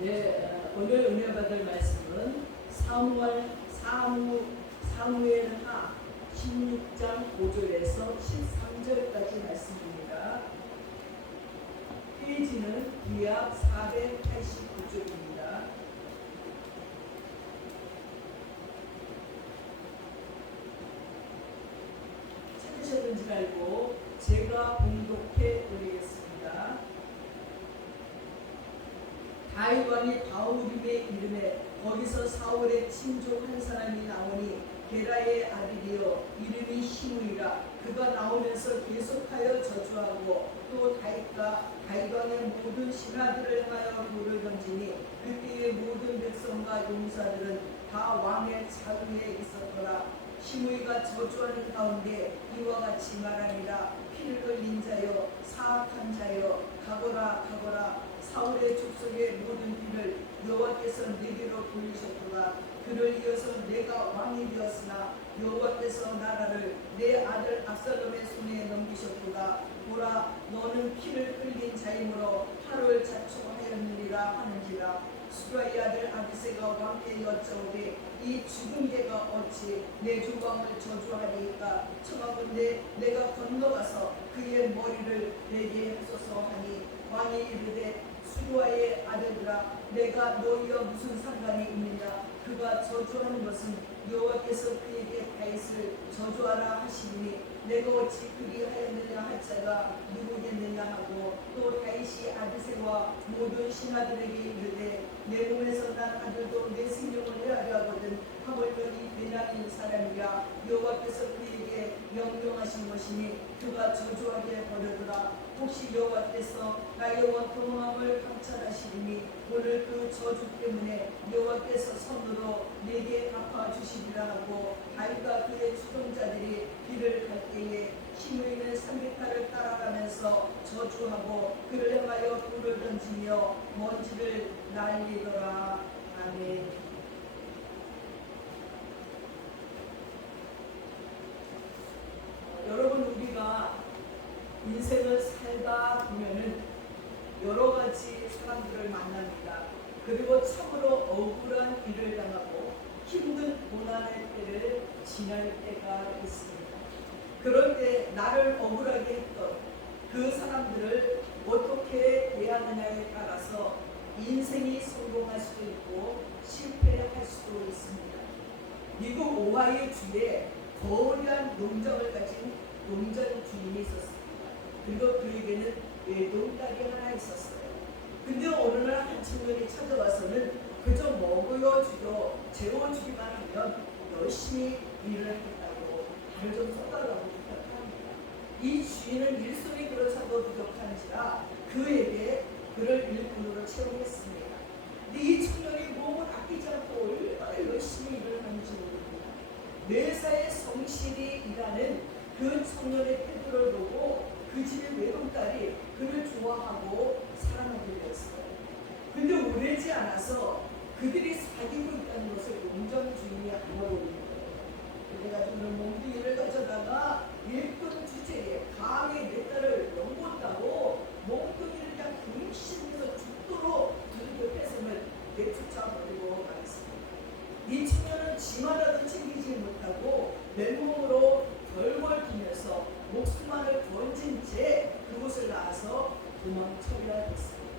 네, 오늘 은혜 받을 말씀은 사무엘하 16장 5절에서 13절까지 말씀입니다. 페이지는 기약 489쪽입니다. 찾으셨는지 알고 제가 봉독해 드리겠습니다. 다윗 왕이 바울임의 이름에 거기서 사울의 친족 한 사람이 나오니 게라의 아들이여 이름이 시므이라. 그가 나오면서 계속하여 저주하고 또 다윗 왕의 모든 신하들을 향하여 돌을 던지니 그때의 모든 백성과 용사들은 다 왕의 자루에 있었더라. 시므이가 저주하는 가운데 이와 같이 말하니라. 피를 흘린 자여 사악한 자여 가거라 가거라. 사울의 족속의 모든 피를 여호와께서 내게로 돌리셨도다. 그를 이어서 내가 왕이 되었으나 여호와께서 나라를 내 아들 압살롬의 손에 넘기셨도다. 보라, 너는 피를 흘린 자이므로 하루를 자초하였느니라 하는지라. 수라의 아들 아비새가 왕께 여짜오되 이 죽은 개가 어찌 내 주 왕을 저주하리이까. 청하건대 내가 건너가서 그의 머리를 내게 하소서 하니 왕이 이르되 수루아의 아들들아, 내가 너희와 무슨 상관이 있느냐. 그가 저주하는 것은 여호와께서 그에게 다윗을 저주하라 하시니 내가 어찌 그리하였느냐 할 자가 누구겠느냐 하고, 또 다윗이 아비새와 모든 신하들에게 이르되 내 몸에서 난 아들도 내 생명을 헤아려 하거든. 하물며 이 베냐민 사람이라. 여호와께서 그에게 명령하신 것이니 그가 저주하게 버려두라. 혹시 여호와께서 나의 원통함을 감찰하시리니 오늘 그 저주 때문에 여호와께서 손으로 내게 갚아주시리라 하고, 다윗과 그의 추종자들이 길을 갈 때에 시므이는 300가를 따라가면서 저주하고 그를 향하여 돌을 던지며 먼지를 날리더라. 아멘. 여러분, 우리가 인생을 살다 보면은 여러 가지 사람들을 만납니다. 그리고 참으로 억울한 일을 당하고 힘든 고난의 때를 지날 때가 있습니다. 그럴 때 나를 억울하게 했던 그 사람들을 어떻게 대하느냐에 따라서 인생이 성공할 수도 있고 실패할 수도 있습니다. 미국 오하이오 주에 거대한 농장을 가진 농장 주인이 있었습니다. 그리고 그에게는 외동딸이 하나 있었어요. 근데 어느 날 한 청년이 찾아와서는 그저 먹여주고 재워주기만 하면 열심히 일을 하겠다고 발을 좀 써달라고 부탁합니다. 이 주인은 일손이 그렇자도 부족한지라 그에게 그를 일꾼으로 채용했습니다. 근데 이 청년이 몸을 아끼지 않고 얼마나 열심히 일을 하는지 모릅니다. 매사에 성실히 일하는 그 청년의 태도를 보고 그 집의 외동딸이 그를 좋아하고 사랑하게 되었어요. 근데 오래지 않아서 그들이 사귀고 있다는 것을 농장 주인이 알아버린 거예요. 그래가지고 몽둥이를 가져다가 일꾼 주제에 감히 내 딸을 넘겼다고 몽둥이를 그냥 금신해서 죽도록 두들겨 뺏음을 내쫓아버리고 말았습니다. 이 청년은 지만라도 챙기지 못하고 맨몸으로 벌벌기면서 목숨만을 던진 채 그곳을 나와서 도망쳐야 했습니다.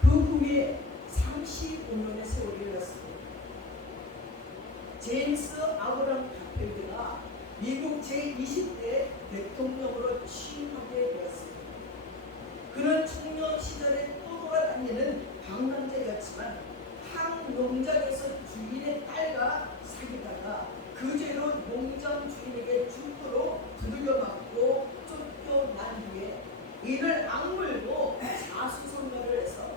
그 후에 35년의 세월이 흘렀습니다. 제임스 아브람 가필드가 미국 제20대 대통령으로 취임하게 되었습니다. 그는 청년 시절에 떠돌아다니는 방랑자였지만 한 농장에서 주인의 딸과 사귀다가 그 죄로 농장 주인에게 죽도록 두들겨 맞고 쫓겨난 후에 이를 악물고 자수성가를 해서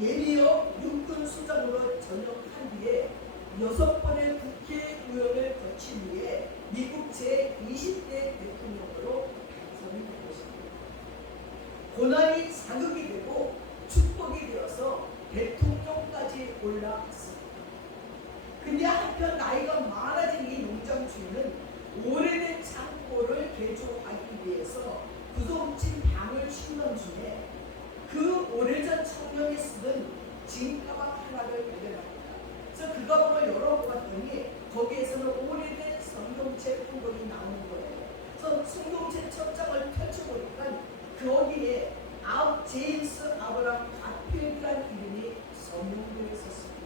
예비역 육군 수장으로 전역한 뒤에 6번의 국회의원을 거친 후에 미국 제20대 대통령으로 당선이 된 것입니다. 고난이 자극이 되고 축복이 되어서 대통령까지 올라갔습니다. 근데 한편 나이가 많아진 이 농장 주인은 오래된 창고를 개조하기 위해서 구석진 방을 심는 중에 그 오래전 청년이 쓰던 진가방 하나를 발견합니다. 그래서 그 가방을 열어보았더니 거기에서는 오래된 성경책 한 권이 나오는 거예요. 그래서 성경책 첫 장을 펼쳐보니까 거기에 제임스 아브라함 가필드라는 이름이 서명되어 있었습니다.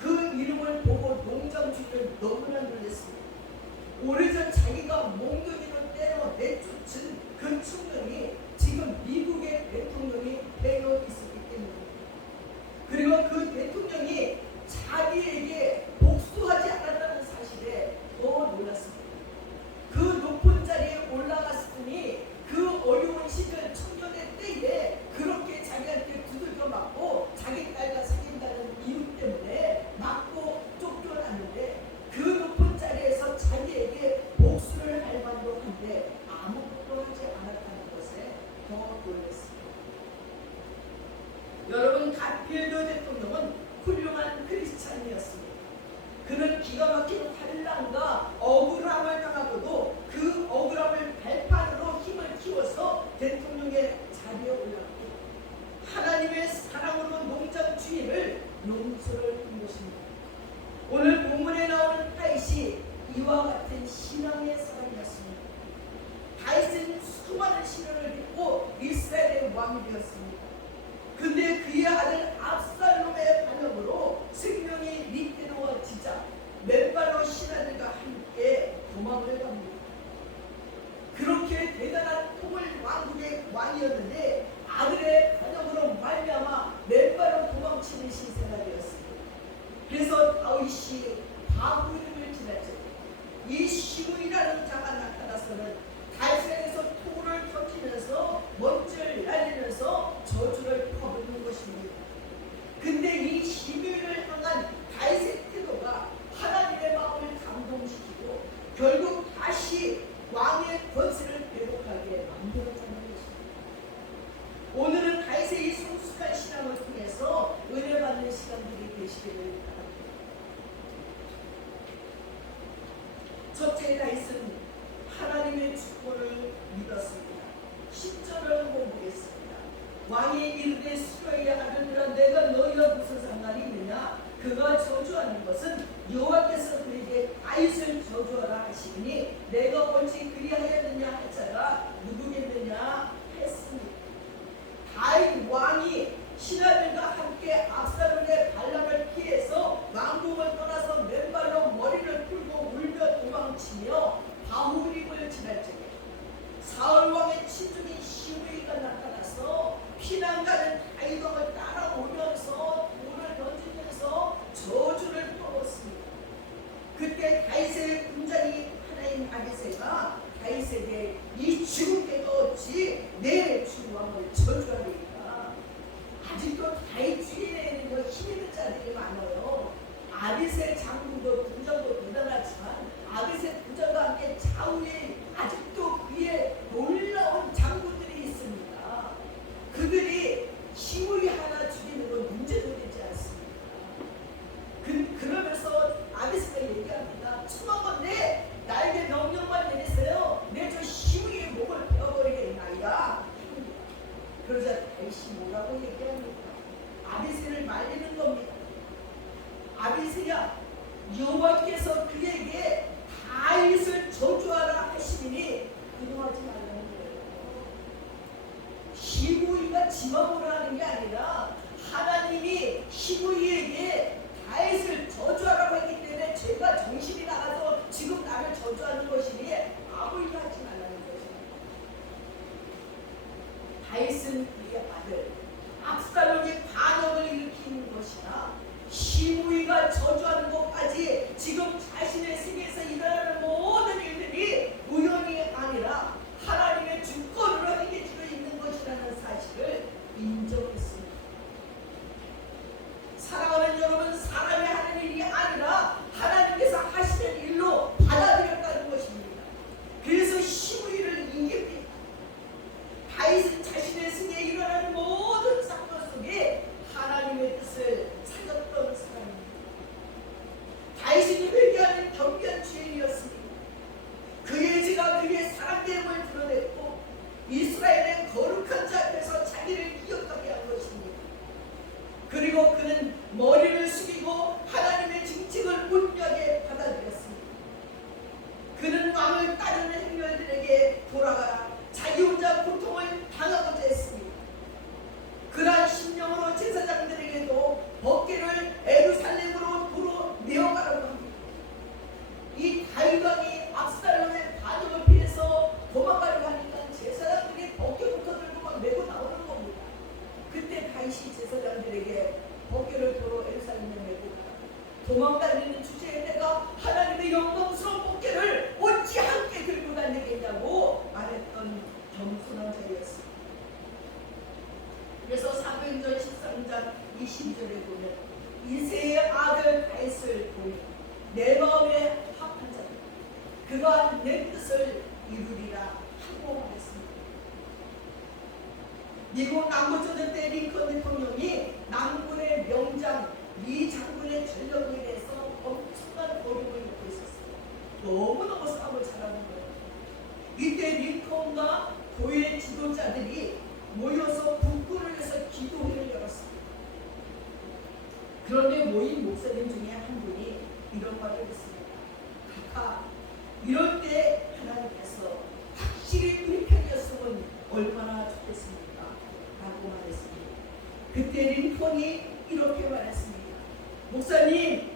그 이름을 보고 농장 주인은 너무나 놀랐습니다. 오래전 자기가 몽둥이로 때려 내쫓은 그 청년이 지금 미국의 대통령이 되어 있었기 때문입니다. 그리고 그 대통령이 자기에게 복수하지 않았다는 사실에 더 놀랐습니다. 그 높은 자리에 올라갔으니 그 어려운 시절 청년의 때에 그렇게 자기한테 두들겨 맞고 자기 딸과 사귄다는 이유 때문에 맞고 쫓겨났는데 그 높은 자리에서 자기에게 복수를 할 만도 한데 아무것도 하지 않았다는 것에 더 놀랐습니다. 여러분, 가필드 대통령은 훌륭한 크리스찬이었습니다. 그는 기가 막힌 환난과 억울함을 당하고도 그 억울함을 발판으로 힘을 키워서 대통령의 자리에 올랐고 하나님의 사랑으로 농장 주인을 용서를 한 것입니다. 오늘 본문에 나오는 다윗이 이와 같은 신앙의 사람이었습니다. 다윗은 수많은 시련을 겪고 이스라엘의 왕이 되었습니다. 근데 그의 아들 압살롬의 반역으로 생명이 위태로워지자 맨발로 신하들과 함께 도망을 갑니다. 그렇게 대단한 통일 왕국의 왕이었는데 아들의 반역으로 말미암아 맨발로 도망치는 신세가 되었습니다. 그래서 다윗이 바구림을 지났죠. 이 시므이라는 자가 나타나서는 달생에서 토를 터뜨리면서 먼지를 날리면서 저주를 퍼붓는 것입니다. 근데 이 시므이를 향한 다윗의 태도가 하나님의 마음을 감동시키고 결국 다시 왕의 권세를 회복하게 만들어주는 것입니다. 오늘은 다윗의 이 성숙한 신앙을 통해서 은혜 받는 시간들이 되시기를 바랍니다. 첫째, 다윗은 하나님의 축복을 믿었습니다. 10절을 한번 보겠습니다. 왕이 이르되 수르의 아들들아 내가 너희와 무슨 상관이 있느냐? 그가 저주하는 것은 여호와께서 그에게 다윗을 저주하라 하시니 내가 어찌 그리하였느냐 할 자가 누구겠느냐 했습니다. 다윗 왕이 신하들과 함께 압살롬의 반란을 피해서 왕궁을 떠나서 맨발로 머리를 풀고 울며 도망치며 바후림을 지날 적에 사울 왕의 친족인 시므이가 나타나서 피난가는 다윗 왕을 따라오면서 돌을 던지면서 저주를 퍼붓습니다. 그때 다윗의 군장이 하나인 아비새가 다윗에게 이 죽음께도 어찌 내 주 왕을 저주하리까? 아직도 다윗 주위에 있는 힘 있는 자들이 많아요. 아비새 장군도 군장도 대단하지만 아비새 군장과 함께 좌우에 아직도 그의 놀라운 장군들이 있습니다. 그들이 시므이 하나 죽이는 건 문제도 되지 않습니다. 그러면서 아비새가 얘기합니다. 청하건대 나에게 명령만 내리세요. 내 저 시므이의 목을 베어버리겠나이다. 그러자 다윗이 뭐라고 얘기합니까? 아비새를 말리는 겁니다. 아비새야, 여호와께서 그에게 다윗을 저주하라 하시니 근호하지 말라는 거예요. 시므이가 지맘으로 하는 게 아니라 하나님이 시므이에게 다윗을 저주하라고 했기 때문에 죄가 정신이 나가서 지금 나를 저주하는 것이니 아무 일도 하지 말라는 것입니다. 다윗은 그의 아들 압살롬이 반역을 일으키는 것이나 시므이가 저주하는 것까지 지금 그리고 그는 머리를 숙이고 하나님의 징책을 온유하게 받아들였습니다. 그는 왕을 따르는 행렬들에게 돌아가 자기 혼자 고통을 당하고자 했습니다. 그러한 심령으로 제사장들에게도 법궤를 예루살렘으로 도로 내어가라고 합니다. 이 다윗 왕이 압살롬의 반역을 피해서 도망가려고 하니까 제사장들이 법궤부터 들고 막 메고 나오는 겁니다. 그때 다윗이 제사장들에게 법궤를 도로 예루살렘에 메고 가라. 도망다니는 주제에 내가 하나님의 영광스러운 법궤를 어찌 함께 들고 다니겠냐고 말했던 겸손한 자였습니다. 그래서 사도행전 13장 20절에 보면 이새의 아들 다윗을 보니 내 마음에 합한 자들 그가 내 뜻을 이루리라 하고 말했습니다. 미국 남부전쟁 때 링컨 대통령이 남군의 명장 리 장군의 전력에 대해서 엄청난 어려움을 겪고 있었어요. 너무너무 싸움을 잘하는 거예요. 이때 링컨과 교회 지도자들이 모여서 국군을 위해서 기도회를 열었습니다. 그런데 모인 목사님 중에 한 분이 이런 말을 했습니다. 각하, 이럴 때 하나님께서 확실히 우리 편이었으면 얼마나 좋겠습니까? 라고 말했습니다. 그때 링컨이 이렇게 말했습니다. 목사님,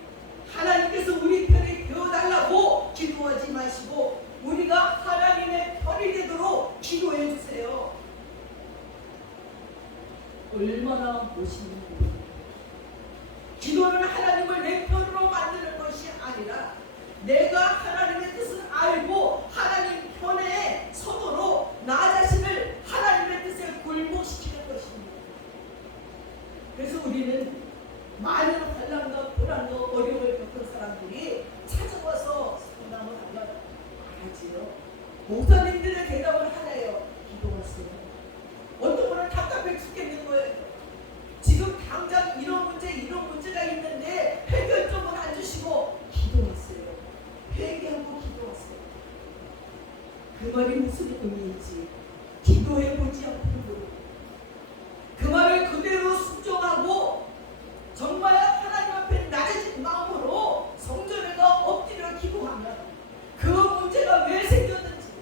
하나님께서 우리 편이 되어달라고 기도하지 마시고 우리가 하나님의 편이 되도록 기도해 주세요. 얼마나 멋있는 분이에요. 기도는 하나님을 내 편으로 만드는 것이 아니라 내가 하나님의 뜻을 알고 하나님 편에 서도록 나 자신을 하나님의 뜻에 굴복시키는 것입니다. 그래서 우리는 많은 환난과 고난과 어려움을 겪은 사람들이 찾아와서 소망을 하면 말하지요. 목사님들의 대답을 하나요. 기도하세요. 어떤 분은 답답해 죽겠는 거예요. 지금 당장 이런 문제가 있는데 해결점을 안 주시고 기도하세요. 회개하고 기도하세요. 그 말이 무슨 의미인지 기도해보지 않고 그 말을 그대로 순종하고 정말 하나님 앞에 낮아진 마음으로 성전에가 엎드려 기도하면 그 문제가 왜 생겼는지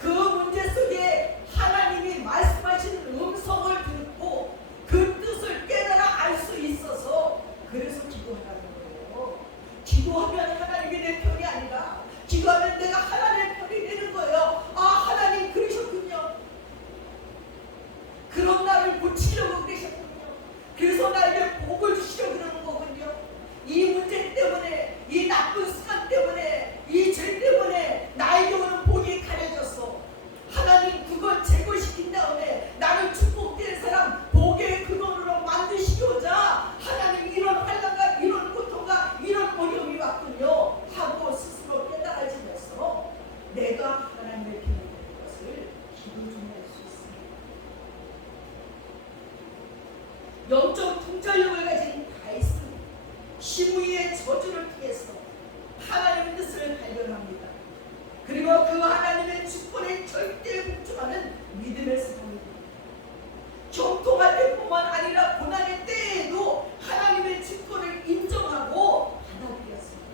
그 문제 속에 하나님이 말씀하시는 음성을 듣고 그 뜻을 깨달아 알 수 있어서 그래서 기도하라는 거예요. 기도하면 하나님이 내 편이 아니라 기도하면 내가 하나님의 편이 되는 거예요. 아, 하나님 그러셨군요. 그런 나를 고치려고 그러셨군요. 그래서 나에게 복을 주시려고 그러는 거군요. 이 문제 때문에, 이 나쁜 습관 때문에, 이 죄 때문에 나에게 오는 복이 가려졌어. 하나님 그걸 제거시킨 다음에 나를 축복된 사람, 복의 근원으로 만드시고자 하나님 이런 환난과 이런 고통과 이런 어려움이 왔군요 하고 스스로 깨달아지면서 내가 하나님의 편이 되는 것을 기도 좀 할 수 있습니다. 영적 통찰력을 가진 다윗은 시므이의 저주를 통해서 하나님의 뜻을 발견합니다. 그리고 그 하나님의 주권에 절대 복종하는 믿음의 사람입니다. 경통할 때뿐만 아니라 고난의 때에도 하나님의 주권을 인정하고 받아들였습니다.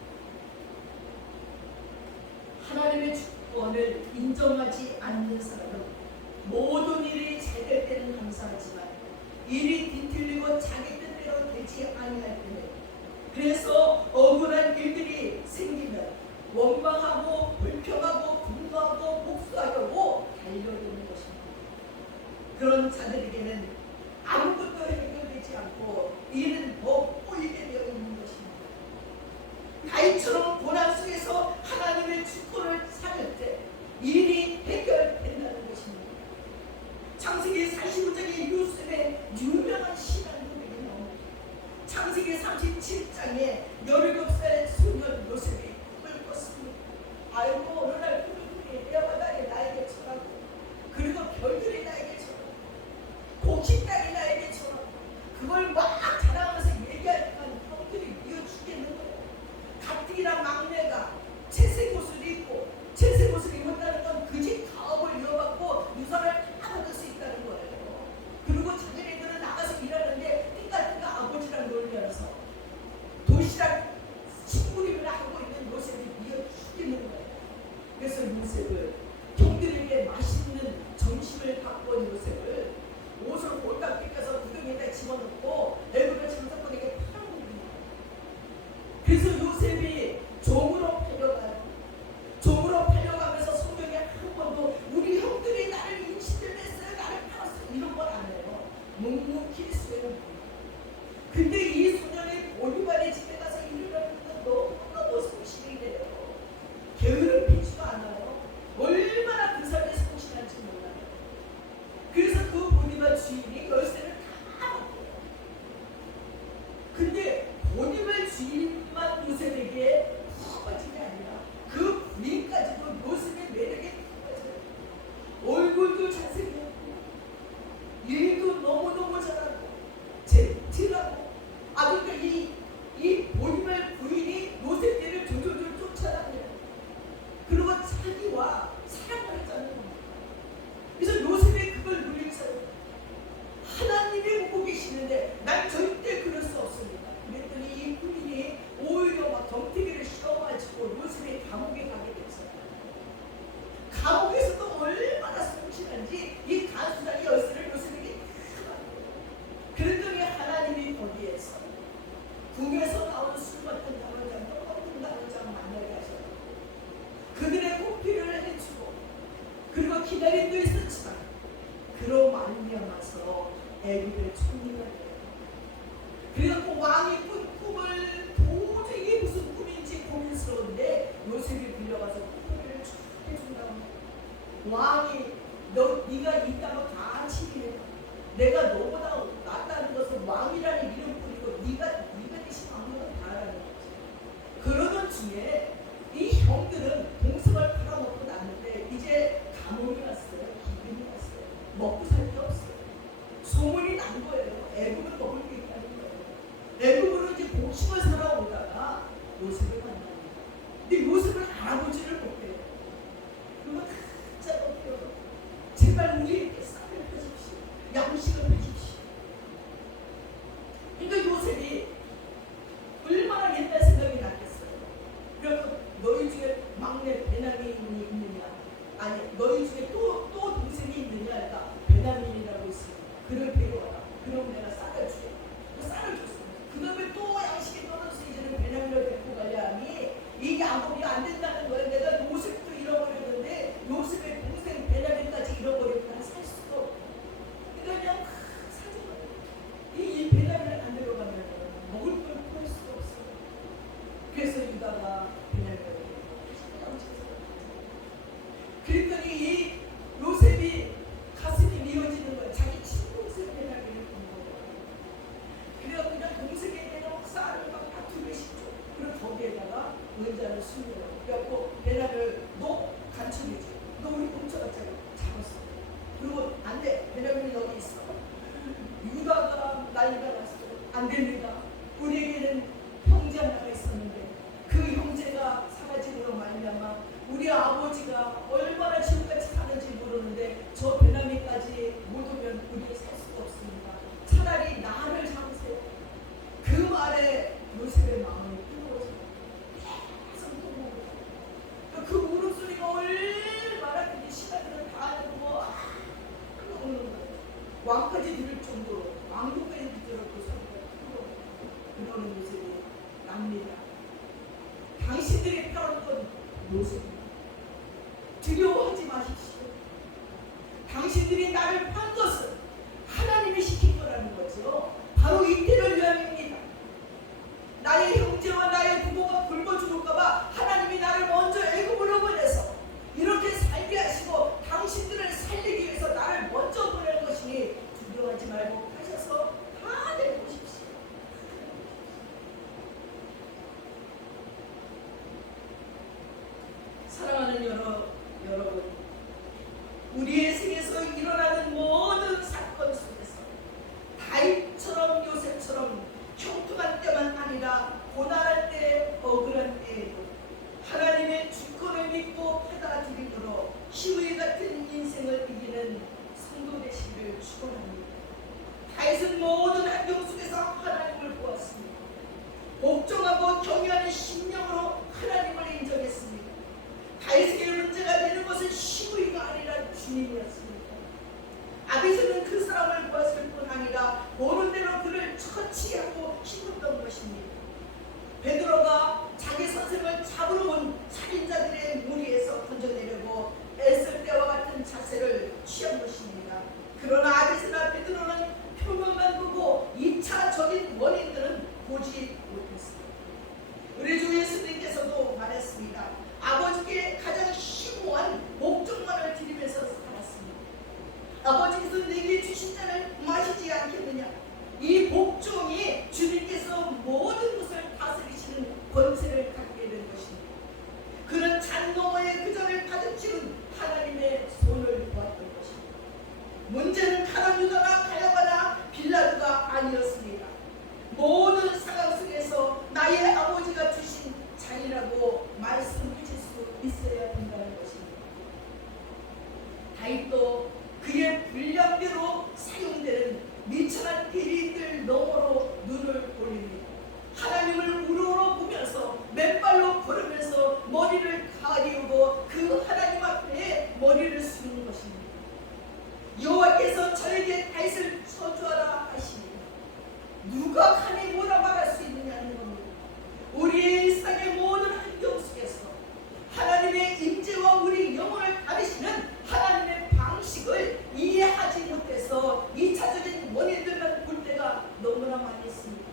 하나님의 주권을 인정하지 않는 사람은 모든 일이 잘 될 때는 감사하지만 일이 뒤틀리고 자기 뜻대로 되지 아니할 때는 그래서 억울한 일들이 생기면 원망하고 불평하고 분노하고 복수하려고 달려드는 것입니다. 그런 자들에게는 아무것도 해결되지 않고 일은 더 꼬이게 되어 있는 것입니다. 다윗처럼 고난 속에서 하나님의 주권을 찾을 때 일이 해결된다는 것입니다. 창세기 45장에 요셉의 유명한 신앙 고백이 나옵니다. 창세기 37장에 17살 소년 요셉이 꿈을 꿨습니다. 아이고 어느 날 꿈을 꾸니 내 바다에 나에게 절하고 그리고 별들이 나에게 절하고 돌이킬 수는 없고. 근데 이 소년이 보디발의 집에 가서 일어나는 건 너무너무 성실히 돼요. 게으름 피지도 않아요. 얼마나 그 사람이 성실한지 몰라요. 그래서 그 보디발 주인이 열쇠를 다 받고요. 근데 보디발 주인만 요셉에게 푹 빠진 게 아니라 그 부인까지도 요셉의 매력에 푹 빠져요. 얼굴도 잘생겼고 일도 너무너무 잘하고 젠틀하고 그러니까 이 보디발 부인이 요셉들을 조조조 쫓아다녀요. 그리고 자기와 사랑을 했잖아요. 그래서 요셉이 그걸 누리면서 하나님이 보고 계시는데 난 절대 그럴 수 없습니다. 그랬더니 이 부인이 오히려 막 덤태기를 씌워가지고 요셉이 감옥에 가게 됐어요. 감옥에서도 얼마나 성실한지 이 간수장이 열쇠를 요셉에게 그랬더니 하나님이 거기에서 궁에서 나오는 술 같은 단원장도 꺾은 단원장 만나게 하셔요. 그들의 고피를 해주고 그리고 기다림도 있었지만 그로 말미암아서 애굽의 총리가 돼요. 그래서 왕이 꾼 꿈을 도저히 무슨 꿈인지 고민스러운데 요셉이 빌려가서 꿈을 쭉 해준 다음에 왕이 네가 이 땅을 다 치리해라. 내가 너보다 낫다는 것은 왕이라는 이름뿐이고 네가 대신 아무나 다 하라는 거지. 그러던 중에 이 형들은 동성을 팔아먹고 났는데 이제 감옥이 왔어요. 기근이 왔어요. 먹고 살 게 없어요. 소문이 난 거예요. 애굽은 먹을 게 있다는 거예요. 애굽으로 이제 복심을 살아오다가 요셉을 만납니다. 근데 요셉을 알아보지를 못해요. 그리고 다 짜놓고요. 제발 우리에게 쌀을 펴십시오. 양식을 펴십시오. 그러니까 요셉이 얼마나 옛날 생각이 났겠어요. 그래서 너희 중에 막내 베냐민이 있느냐? 아니 너희 중에 또 동생이 있느냐? 그러니까 베냐민이라고 있습니다. 그를 데려와라. 그럼 내가 쌀을 주게. 쌀을 줬습니다. 그 다음에 또 양식이 떨어져서 이제는 베냐민을 데리고 가려 하니 이 야곱이 안 된다는 거예요. 내가 요셉도 잃어버렸는데 요셉의 동생 베냐민까지 잃어버리면 살 수가 없고. 그러니까 그냥 사정을 이 베냐민을 안 데려가면 먹을 걸 구할 수가 없어요. 그래서 유다가 베냐민을 그랬더니 이 요셉이 가슴이 미어지는 거예요. 자기 친동생 베냐민을 본 거예요. 그래서 그냥 동생에 대한 쌀을 막 다투게 시죠. 그리고 거기에다가 은자를 숨겨요. 그래갖고 베냐민을 너 간첩이지. 너 우리 훔쳐갔잖아. 잡았어. 그리고 안 돼. 베냐민이 여기 있어. 유다가 난리가 났어요. 안 됩니다. 우리에게는 형제 하나가 있었는데 그 형제가 사라짐으로 말미암아 우리 아버지가 얼마나 지금까지 사는지 모르는데 저 베냐민까지 못 오면 우리를 살 수가 없습니다. 차라리 나를 잡으세요. 그 말에 요셉의 마음이 뜨거워져요. 계속 떠오르고 그 울음소리가 얼마나 그게 시간을 다 듣고 우는 거예요. 왕까지 들을 정도로 왕국까지 들었고 소리가 뜨거워요. 그러는 요셉이 납니다. 당신들이 따랐던 요셉입니다. 하늘 너머로 눈을 올립니다. 하나님을 우러러 보면서 맨발로 걸으면서 머리를 가리우고 그 하나님 앞에 머리를 숙이는 것입니다. 여호와께서 저에게 다윗을 저주하라 하시니 누가 감히 뭐라 말할 수 있느냐는 겁니다. 우리의 일상의 모든 환경 속에서 하나님의 임재와 우리 영혼을 가르치는 하나님의 방식을 이해하지 못해서 2차적인 원인들만 볼 때가 너무나 많이 있습니다.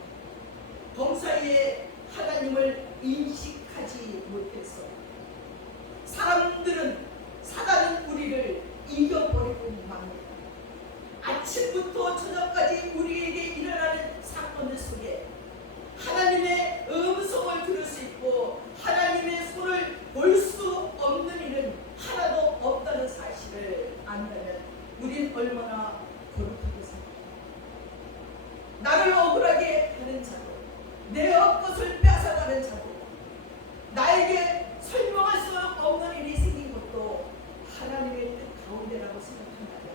범사이에 하나님을 인식하지 못해서 사단은 우리를 이겨버리고 맙니다. 아침부터 저녁까지 우리에게 일어나는 사건들 속에 하나님의 음성을 들을 수 있고 하나님의 손을 볼 수 없는 일은 하나도 없다는 사실을 안다면 우린 얼마나 거룩하겠습니까? 나를 억울하게 하는 자도 내 것을 빼앗아가는 자도 나에게 설명할 수 없는 일이 생긴 것도 하나님의 뜻 가운데라고 생각한다면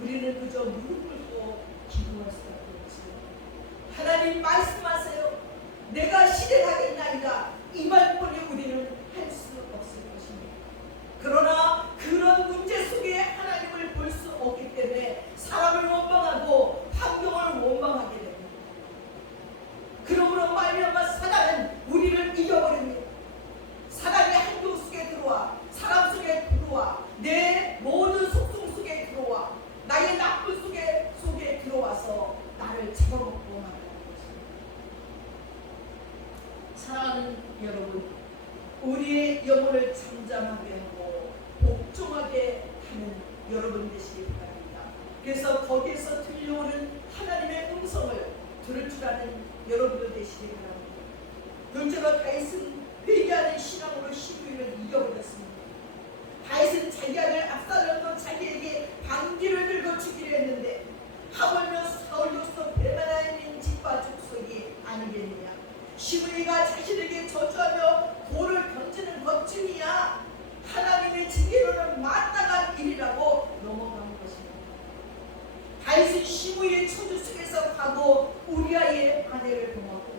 우리는 그저 무릎 꿇고 기도할 수밖에 없습니다. 하나님 말씀하세요. 내가 실행하겠나이다. 이 말뿐이 우리는 할 수 없을 것입니다. 그러나 그런 문제 속에 하나님을 볼 수 없기 때문에 사람을 원망하고 환경을 원망하게 됩니다. 그러므로 말미암아 사단은 우리를 이겨버립니다. 사단의 환경 속에 들어와 사람 속에 들어와 내 모든 속성 속에 들어와 나의 나쁜 속에 들어와서 나를 잡아먹고 말하는 것입니다. 사랑하는 여러분, 우리의 영혼을 잠잠하게 하고 복종하게 하는 여러분 되시기 바랍니다. 그래서 거기에서 들려오는 하나님의 음성을 들을 줄 아는 여러분들 되시기 바랍니다. 둘째로 다윗은 회개하는 신앙으로 시므이를 이겨버렸습니다. 다윗은 자기 아들 압살롬도 자기에게 반기를 들고 죽이려 했는데 하물며 사울 족속 베냐민 집과 족속이 아니겠느냐. 시므이가 자신에게 저주하며 돌을 던지는 것쯤이야 하나님의 징계로는 마땅한 일이라고 넘어가는 것입니다. 다윗은 시므이의 저주 속에서 가고 우리아의 아내를 범하고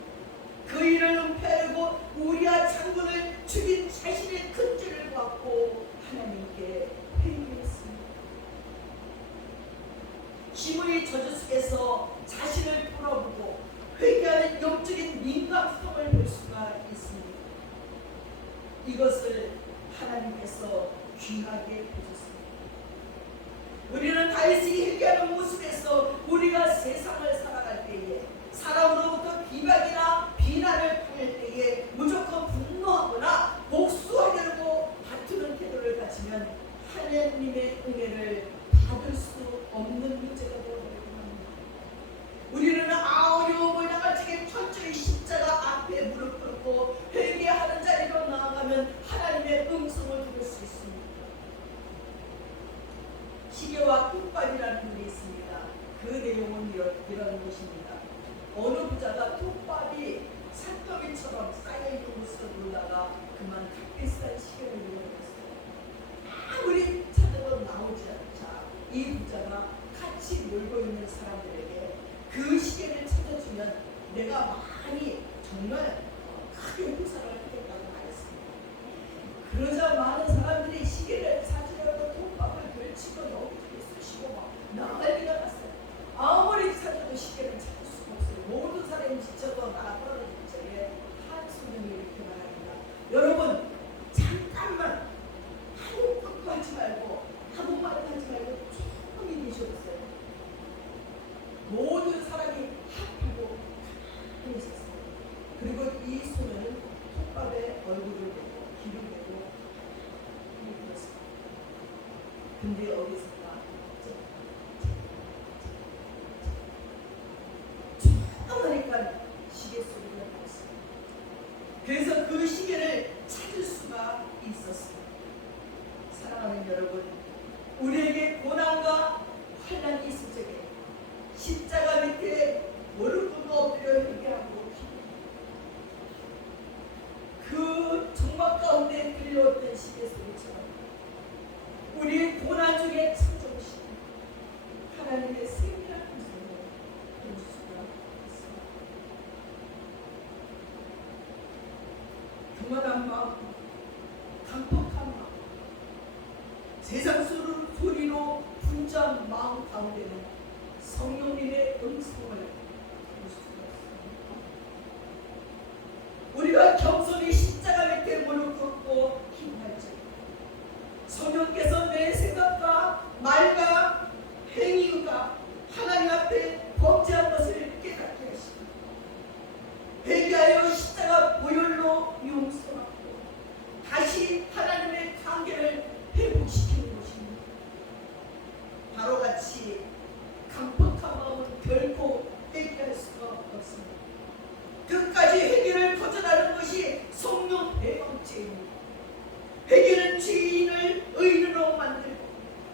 그 일을 은폐하려고 우리아 장군을 죽인 자신의 큰 죄를 받고 하나님께 회개했습니다. 시므이 저주 속에서 자신을 돌아보고 회개하는 영적인 민감성을 볼 수가 있습니다. 이것을 하나님께서 귀하게 보셨습니다. 우리는 다윗이 회개하는 모습에서 우리가 세상을 살아갈 때에 사람으로부터 비방이나 비난을 당할 때에 무조건 분노하거나 복수하려고 다투는 태도를 가지면 하나님의 은혜를 받을 수 없는 문제가 되어버리고 합니다. 우리는 어려움을 당할 적에 철저히 십자가 앞에 무릎 꿇고 회개하는 자리로 나아가면 하나님의 음성을 들을 수 있습니다. 시계와 톱밥이라는 분이 있습니다. 그 내용은 이런 것입니다. 어느 부자가 톱밥이 산더미처럼 쌓여있는 곳으로 놀다가 그만 값비싼 시계를 잃어버렸어요. 아무리 찾아도 나오지 않자 이 부자가 같이 놀고 있는 사람들에게 그 시계를 찾아주면 내가 많이 정말 크게 후사를 하겠다고 말했습니다. 그러자 많은 사람들이 시계를 사주려고 톱밥을 걸치고 여기저기 쑤시고 막 난리가 났어요. 아무리 찾아도 시계를 찾을 수가 없어요. 모든 사람이 지쳐서 나가 떨어진 적에 한숨을 이렇게 말합니다. 여러분 잠깐만 한 것도 하지 말고 한 말을 하지 말고 조금이 계셔보세요. 모든 사람이 합하고 가만히 있었어요. 그리고 이 소녀는 톱밥에 얼굴을 대고 귀를 대고 교만한 마음, 강팍한 마음, 세상 소리로 분주한 마음 가운데는 성령님의 음성을 들을 수가 없습니다. 우리가 겸손히 십자가 밑에 무릎 꿇고 기도할 때 성령께서 내 생각과 말과 행위가 하나님 앞에 범죄한 것을 깨닫게 하시고 회개하여 십자가 보혈로 용서하고 다시 하나님의 관계를 회복시키는 것입니다. 바로 같이 강팍한 마음은 결코 회개할 수가 없습니다. 끝까지 회개를 거절하는 것이 성령 배방죄입니다. 회개는 죄인을 의인으로 만들고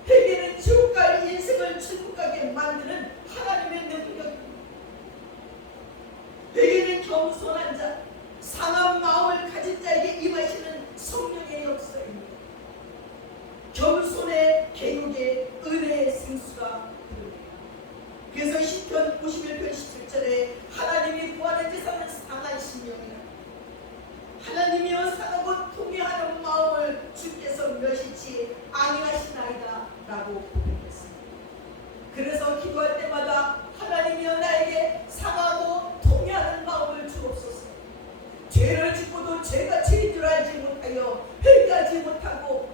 회개는 지옥 갈 인생을 천국 가게 만드는 하나님의 능력입니다. 회개는 겸손한 자, 상한 마음을 가진 자에게 임하시는 성령의 역사입니다. 겸손의 개혁의 은혜의 생수가 흐릅니다. 그래서 시편 51편 17절에 하나님이 구하는 제사는 상한 심령이라 하나님이여 상하고 통회하는 마음을 주께서 멸시치 아니하시나이다 라고 고백했습니다. 그래서 기도할 때마다 하나님이여 나에게 상하고 통회하는 마음을 주옵소서. 죄를 짓고도 죄가 죄인 줄 알지 못하여 회개하지 못하고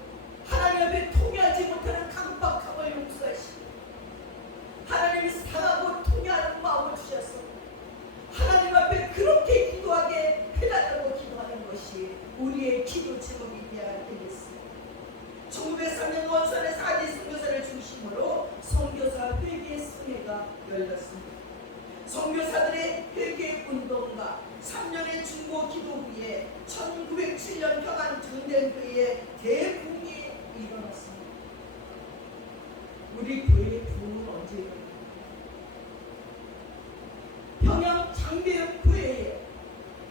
하나님 앞에 통회하지 못하는 강박함을 용서하시고 하나님이 상하고 통회하는 마음을 주셔서 하나님 앞에 그렇게 기도하게 해달라고 기도하는 것이 우리의 기도 제목이 되어야 되겠습니다. 1903년 원산의 4대 선교사를 중심으로 선교사 회개 선회가 열렸습니다. 선교사들의 회개 운동과 3년의 중보 기도 후에 1907년 평안 전쟁교회의 대붕이 일어났습니다. 우리 교회의 부흥은 언제 일어났습니까? 평양 장대역 교회에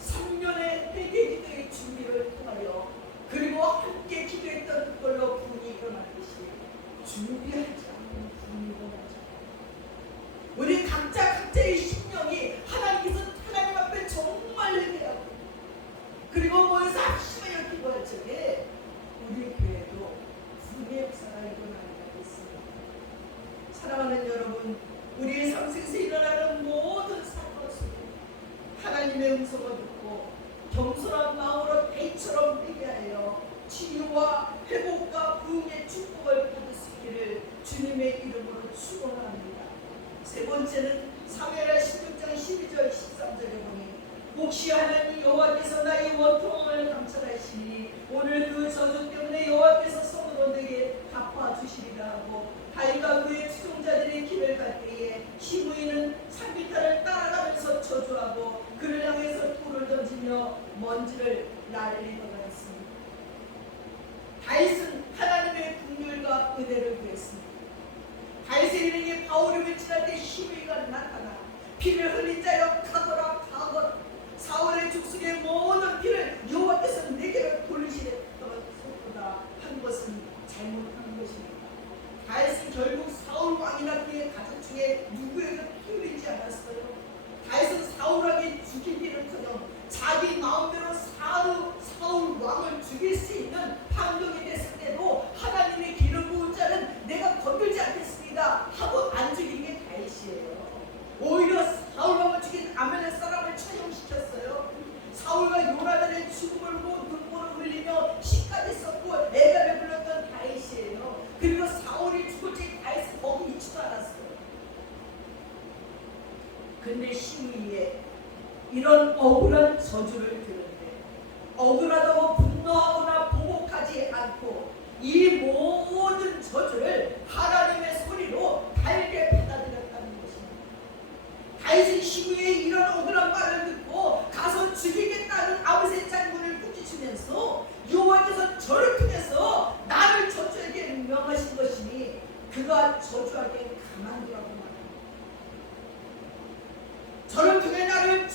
3년의 회개 기도의 준비를 통하여 그리고 함께 기도했던 그걸로 부흥이 일어났듯이 준비하지 않은 부흥이 일어나죠. 우리 각자의 심령이 하나님 앞에 정말 회개하고 그리고 모여서 합심하여 기도할 적에 우리 교회도 부흥의 역사가 일어나게 있습니다. 사랑하는 여러분, 우리의 삶 속에서 일어나는 모든 사건 속에 하나님의 음성을 듣고 겸손한 마음으로 배처럼 회개하여 치유와 회복과 부흥의 축복을 받을 수 있기를 주님의 이름으로 축원합니다. 세 번째는 사무엘하 16장 12절 13절에 보니 혹시 하나님 여호와께서 나의 원통을 감찰하시니 오늘 그 저주 때문에 여호와께서 손으로 내게 갚아주시리라 하고 다윗과 그의 추종자들의 길을 갈 때에 시므이는 산비탈을 따라가면서 저주하고 그를 향해서 돌을 던지며 먼지를 날리더라 했습니다. 다윗은 하나님의 긍휼과 은혜를 구했습니다. 다윗의 일행이 바울을 지날 때 시므이가 나타나 피를 흘린 자여 가거라 가거라 사울의 족속의 모든 피를 여호와께서 내게로 돌리시리로다 한 것은 잘못한 것입니다. 다윗은 결국 사울 왕이 낳기에 가족 중에 누구에도 피 흘리지 않았어요. 다윗은 사울에게 죽이기는커녕 자기 마음대로 사울 왕을 죽일 수 있는 판정이 됐을 때도 하나님의 기름 부은 자는 내가 건들지 않겠습니다 하고 안 죽인 게 다윗이에요. 오히려 사울 왕을 죽인 아멜렉 사람을 처형시켰어요. 사울과 요나단의 죽음을 보고 눈물을 흘리며 시까지 썼고 애가 배불렀던 다윗이에요. 그리고 사울이 죽을 때 다윗은 거기 있지도 않았어요. 근데 시므이의 이런 억울한 저주를 들은데 억울하다고 분노하거나 보복하지 않고 이 모든 저주를 하나님의 소리로 달게 받아들였다는 것입니다. 다윗은 시므이의 이런 억울한 말을 듣고 가서 죽이겠다는 아브세 장군을 꾸짖으면서 여호와께서 저를 통해서 나를 저주하게 명하신 것이니 그가 저주하게 가만두라고 말합니다. 저를 통해 나를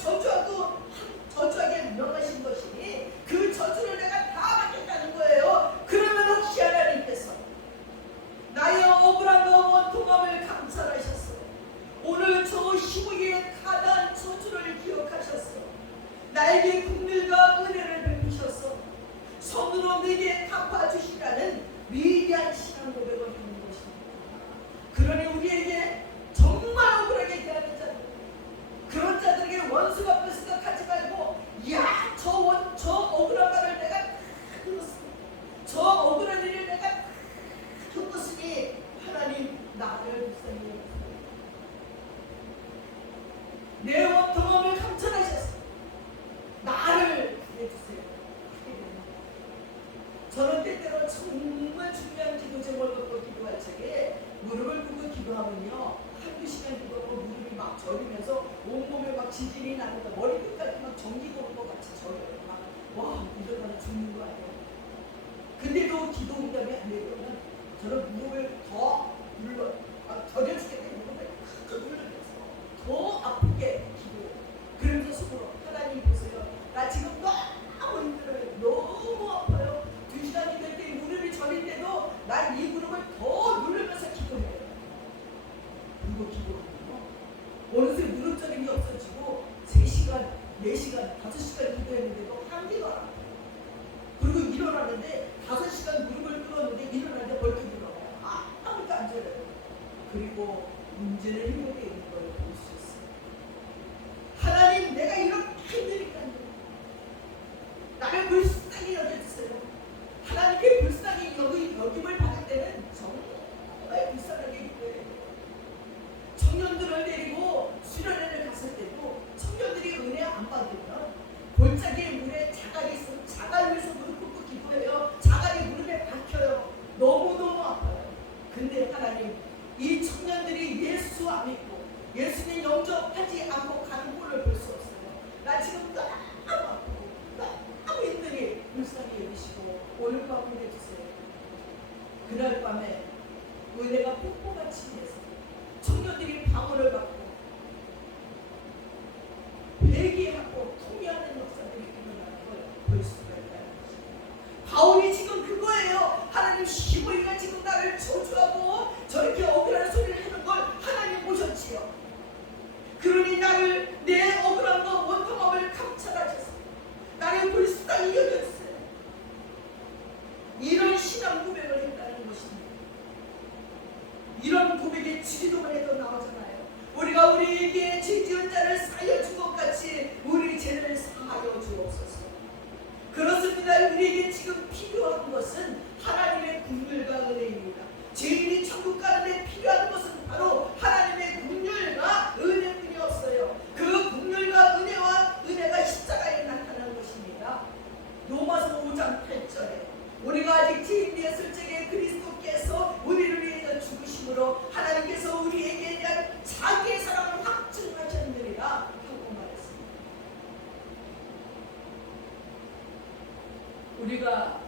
저주하게 명하신 것이니 그 저주를 내가 다 받겠다는 거예요. 그러면 혹시 하나님께서 나의 억울함과 원통함을 감찰하셨어. 오늘 저 시므이의 가다한 저주를 기억하셨어. 나에게 긍휼과 은혜를 베푸셨어. 내 원통함을 감천하셔서 나를 해주세요. 저는 때때로 정말 중요한 기도 제목을 갖고 기도할 적에 무릎을 꿇고 기도하면요, 한두 시간 기도하고 무릎이 막 저리면서 온몸에 막 지진이 나니까 머리 끝까지 막 전기 도는 것 같이 저려요. 막 와, 이러다가 죽는 거 아니에요. 근데도 기도 응답이 안 되면 저는 무릎을 더 눌러, 저려 죽겠다, 무릎을 더 눌러서 더 아프게 기도. 그러면서 속으로 하나님 보세요, 나 지금 너무 힘들어요, 너무 아파요. 2시간이 될 때 무릎이 저릴 때도 난 이 무릎을 더 누르면서 기도해요. 그리고 기도하면요, 어느새 무릎 저림이 없어지고 3시간, 4시간, 5시간 기도했는데도 한기도 안 아파요. 그리고 일어나는데 5시간 무릎을 꿇었는데 일어나는데 벌떡 일어나요. 아무것도 안 저려요. 그리고 문제는 회복되어 있는 걸 볼 수 있어요. 하나님, 내가 이렇게 힘드니까요, 나를 불쌍히 여겨주세요. 하나님께 불쌍히 여김을 받을 때는 정말 불쌍하게 기도해요. 청년들을 데리고 수련회를 갔을 때도 청년들이 은혜 안 받으면 골짜기에 물에 자갈이 있으면 자갈 위에서 무릎 꿇고 기도해요. 자갈이 무릎에 박혀요. 너무너무 아파요. 근데 하나님, 이 청년들이 예수 안 믿고 예수님 영접하지 않고 가는 꼴을 볼 수 없어요. 나 지금 너무 아프고 너무 힘드니 불쌍히 여기시고 오늘 밤 보내주세요. 그날 밤에 은혜가 폭포같이 내서 청년들이 방언을 받고 회개하고 통회하는 역사들이 일어나는 걸 볼 수가 있다는 것입니다. 바울이 지금 그거예요. 하나님, 시므이가 지금 나를 저주하고 저렇게 억울한 소리를 하는 걸 하나님 보셨지요. 그러니 나를, 내 억울함과 원통함을 감찰하셔서 나를 불쌍히 여겨주세요. 이런 신앙 고백을 했다는 것입니다. 이런 고백이 주기도만 해도 나오잖아요. 우리가 우리에게 죄 지은 자를 사하여 준 것 같이 우리 죄를 사하여 주옵소서. 그렇습니다. 우리에게 지금 필요한 것은 하나님의 긍휼과 은혜입니다. 죄인이 천국 가는 데 필요한 것은 바로 하나님의 긍휼과 은혜뿐이 없어요. 그 긍휼과 은혜가 십자가에 나타나는 것입니다. 로마서 5장 8절에 우리가 아직 죄인 되었을 적에 그리스도께서 우리를 위해서 죽으심으로 하나님께서 우리에게 대한 자기의 사랑을 확증하셨느니라 하고 말했습니다. 우리가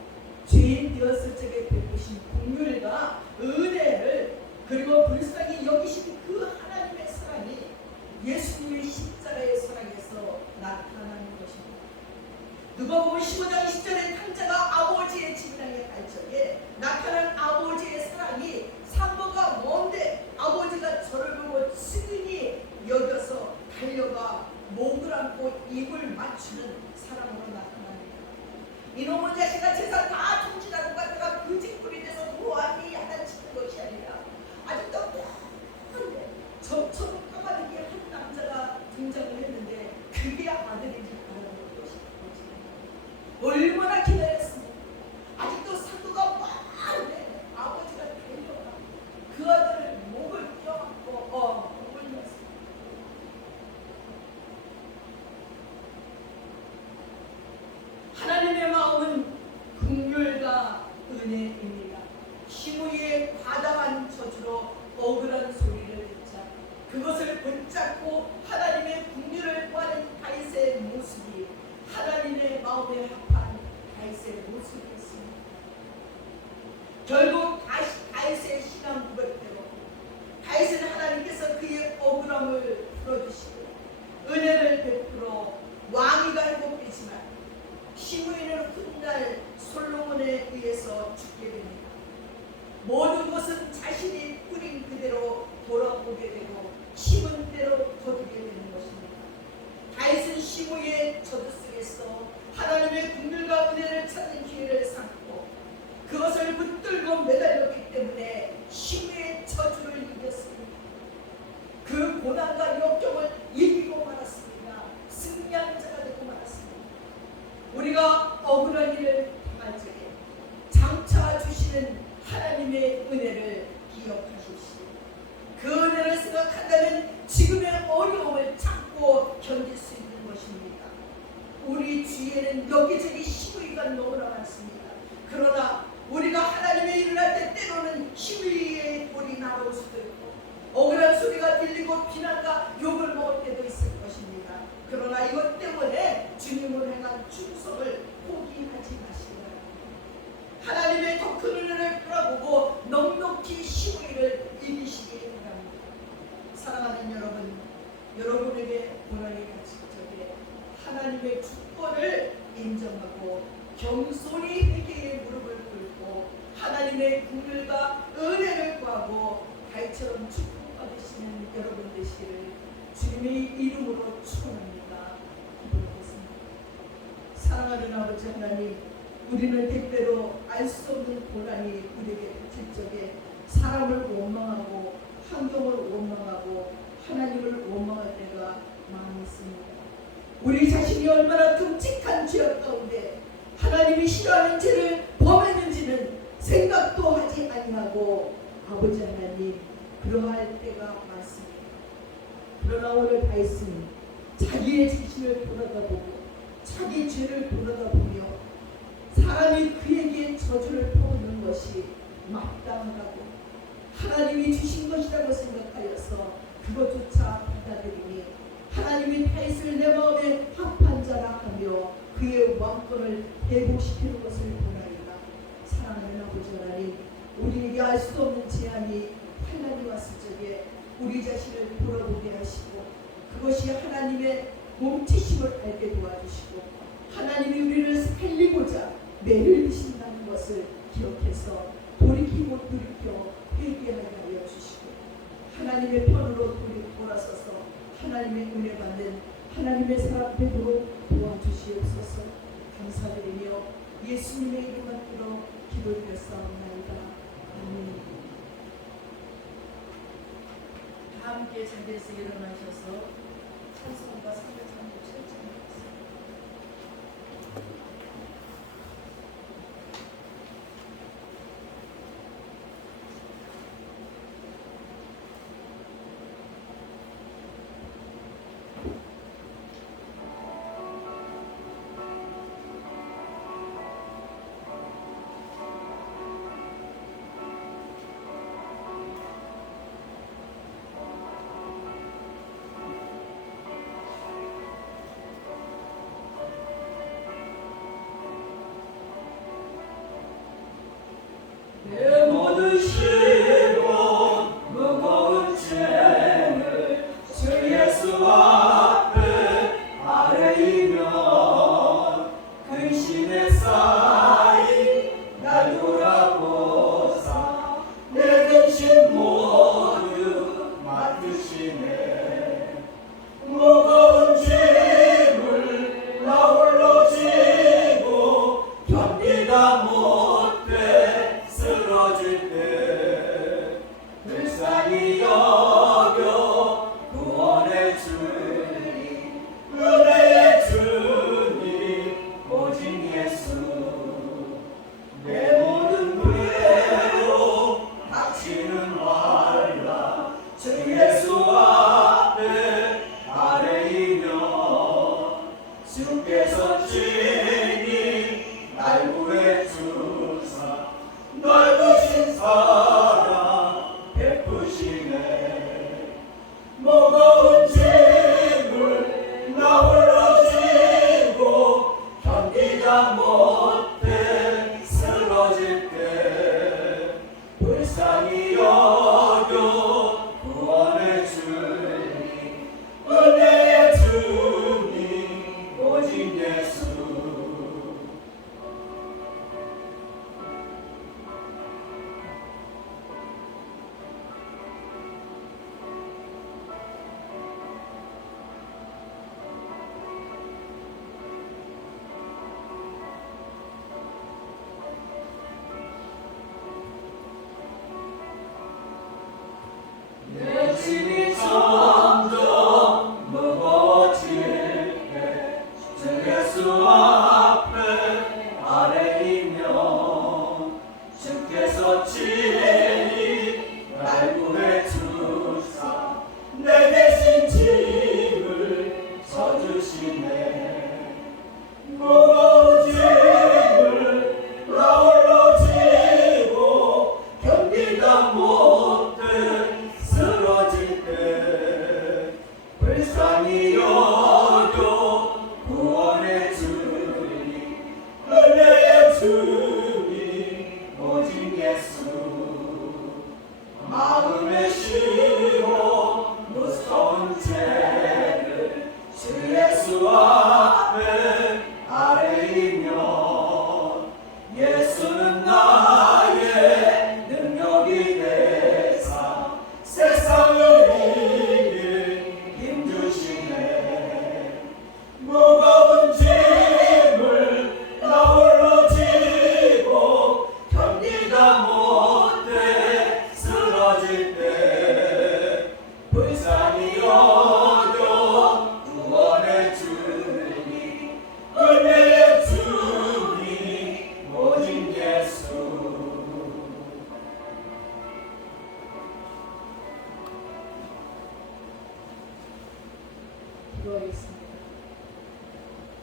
죄인 되었을 적에 베푸신 긍휼과 은혜를, 그리고 불쌍히 여기신 그 하나님의 사랑이 예수님의 십자가의 사랑에서 나타나는 것입니다. 누가복음 15장 10절에 탕자가 아버지의 집을 향해 갈 적에 나타난 아버지의 사랑이 산모가 먼데 아버지가 저를 보고 측은히 여겨서 달려가 목을 안고 입을 맞추는 사랑으로 나타납니다. 이놈의 자식아, 재산 다 통치하고 갔다가 그 짓꾼이 돼서 무한히 야단치는 것이 아니라 아직도 한데 저처럼 까마득히 한 남자가 등장을 했는데 그게 아들인지 알아보는 것입니다. 얼마나 기다렸습니까? 아직도 사도가 많은데 아버지가 달려가 그 아들을 목을 껴안고 울렸습니다. 하나님의 마음은 긍휼과 은혜입니다. 시므이의 과다한 저주로 억울한 소리를 듣자 그것을 붙잡고 하나님의 긍휼을 구하는 다윗의 모습이 하나님의 마음에 합한 다윗의 모습이었습니다. 결국 다윗의 신앙 고백대로 다윗은 하나님께서 그의 억울함을 풀어주시고 은혜를 베풀어 왕위가 회복되지만 시므이는 훗날 솔로몬에 의해서 죽게 됩니다. 모든 것은 자신이 꾸린 그대로 돌아오게 되고 심은 대로 거두게 되는 것입니다. 다윗은 시므이의 저주 속에서 하나님의 긍휼과 은혜를 찾는 기회를 삼고 그것을 붙들고 매달 세상에는 여기저기 시부이가 너무나 많습니다. 그러나 우리가 하나님의 일을 할 때 때로는 시위의 돌이 날아올 수도 있고 억울한 소리가 들리고 비난과 욕을 먹을 때도 있을 것입니다. 그러나 이것 때문에 주님을 향한 충성을 포기하지 마시기 바랍니다. 하나님의 더 큰 은혜를 바라보고 넉넉히 시위를 이기시기 바랍니다. 사랑하는 여러분, 여러분에게 고난이 닥칠 적에 하나님의 주권을 인정하고 겸손히 회개의 무릎을 꿇고 하나님의 긍휼과 은혜를 구하고 가이처럼 축복받으시는 여러분 되시기를 주님의 이름으로 축원합니다. 기도하겠습니다. 사랑하는 아버지 하나님, 우리는 때때로 알 수 없는 고난이 우리에게 닥칠 적에 사람을 원망하고 환경을 원망하고 하나님을 원망할 때가 많이 있습니다. 우리 자신이 얼마나 끔찍한 죄악 가운데 하나님이 싫어하는 죄를 범했는지는 생각도 하지 아니하고 아버지 하나님 그러할 때가 많습니다. 그러나 오늘 말씀은 자기의 자신을 돌아다보고 자기 죄를 돌아다보며 사람이 그에게 저주를 퍼붓는 것이 마땅하다고 하나님이 주신 것이라고 생각하여서 그것조차 받아들이니 하나님의 다윗을 내 마음에 합한 자라 하며 그의 왕권을 회복시키는 것을 보나이다. 사랑하는 아버지 하나님, 우리에게 알 수 없는 재앙이 환난이 왔을 적에 우리 자신을 돌아보게 하시고 그것이 하나님의 몸치심을 알게 도와주시고 하나님이 우리를 살리고자 매를 드신다는 것을 기억해서 돌이키고 돌이켜 회개하게 하여 주시고 하나님의 편으로 돌아서서 하나님의 은혜 받는 하나님의 사람 되도록 도와주시옵소서. 감사드리며 예수님의 이름을 들어 기도드렸사옵나이다. 아멘. 다 함께 자리에서 일어나셔서 찬송가 337장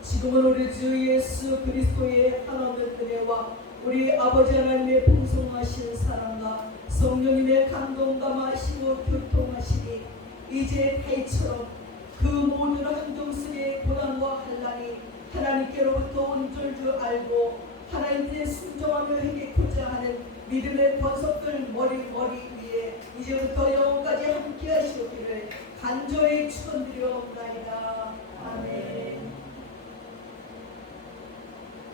지금은 우리 주 예수 그리스도의 한없는 은혜와 우리 아버지 하나님의 풍성하신 사랑과 성령님의 감동감하시고 교통하시니 이제 다이처럼 그 모든 함정 속의 고난과 환난이 하나님께로부터 온 줄 알고 하나님께 순종하며 회개코자 하는 믿음의 권속들 머리 위에 이제부터 영원까지 함께 하시기를 간절히 축원드려